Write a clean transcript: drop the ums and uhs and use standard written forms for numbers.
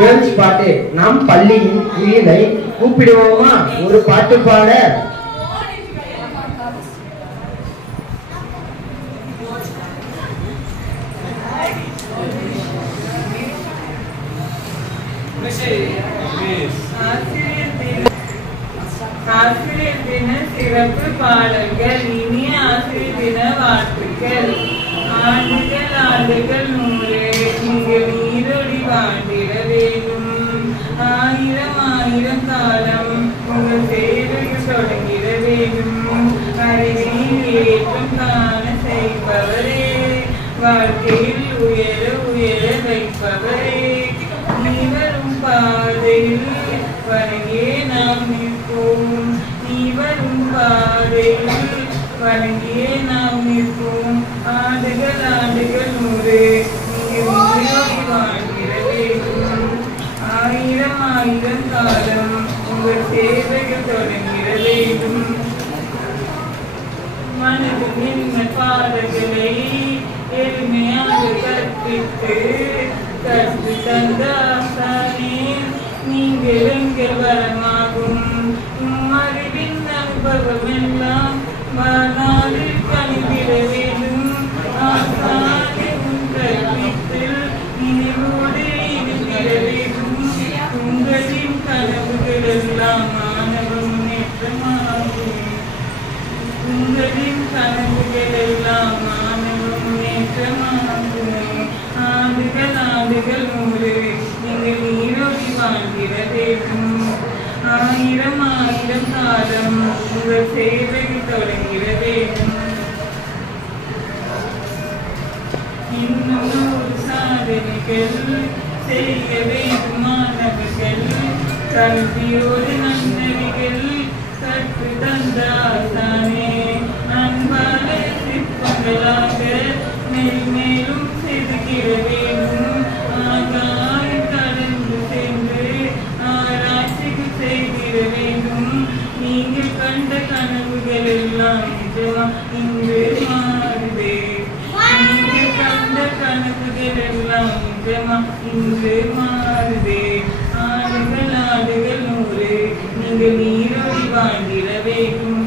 Girls பாட்டு நாம் பள்ளியின் குயிலை கூப்பிடுவோமா ஒரு பாட்டு பாட. ஆசிரியர் தின சிறப்பு பாடல்கள். இனி ஆசிரியர் தின வாழ்த்துக்கள். ஆண்டுகள் ஆண்டுகள் 100 நீங்கள் நீரொடி வாழ்ந்திட வேண்டும். 1000 1000 காலம் உங்கள் சேவைகள் தொடங்கிட வேண்டும். அறிவில் ஏற்றம் காண செய்பவரே, வாழ்க்கையில் உயர உயர வைப்பவரே, நீ வரும் பாதையில் வணங்கியே நாம் நிற்போம். நீ வரும் பாதையில் வணங்கியே நாம் நிற்போம். ஆண்டுகள் ஆண்டுகள் 100 நீங்கள் உயிரோடி வாழ்கிற வேண்டும். 1000 1000 காலம் உங்கள் சேவைகள் தொடங்கிட வேண்டும். மனதில் நின்ற பாடல்களை எளிமையாக கற்பித்து கற்று தந்த ஆசானே, நீங்கள் எங்கள் வரமாகும். அறிவின் அனுபவம் எல்லாம் வாழ்நாளில் கணிவிட வேண்டும். ஆசானே உன் கற்பித்தில் நினைவோடு இருந்திட வேண்டும். உங்களின் கனவுகள் எல்லாம் மாணவ முன்னேற்றமாகும். உங்களின் கனவுகள் எல்லாம் மாணவ முன்னேற்றமாகும். ஆண்டுகள் ஆண்டுகள் 100 நீங்கள் நீரோடி வாழ்கிற வேண்டும். 1000 1000 காலம் உங்கள் சேவைகள் தொடங்கிட வேண்டும். இன்னும் 100 சாதனைகள் செய்ய வேண்டும் மாணவர்கள். கல்வியோடு நன்னறிகள் கற்று தந்த ஆசானே, அன்பான சிற்பங்களாக மேலும் செதுக்கிட வேண்டும். ஆகாயம் கடந்து சென்று ஆராய்ச்சிக்கு செய்திட வேண்டும். நீங்கள் கண்ட கனவுகள் எல்லாம் நிஜமா இன்று மாறுதே. நீங்கள் கண்ட கனவுகள் எல்லாம் நிஜமா இன்று மாறுதே. ஆண்டுகள் ஆண்டுகள் 100 நீங்கள் நீரோடி வாழ்ந்திட வேண்டும்.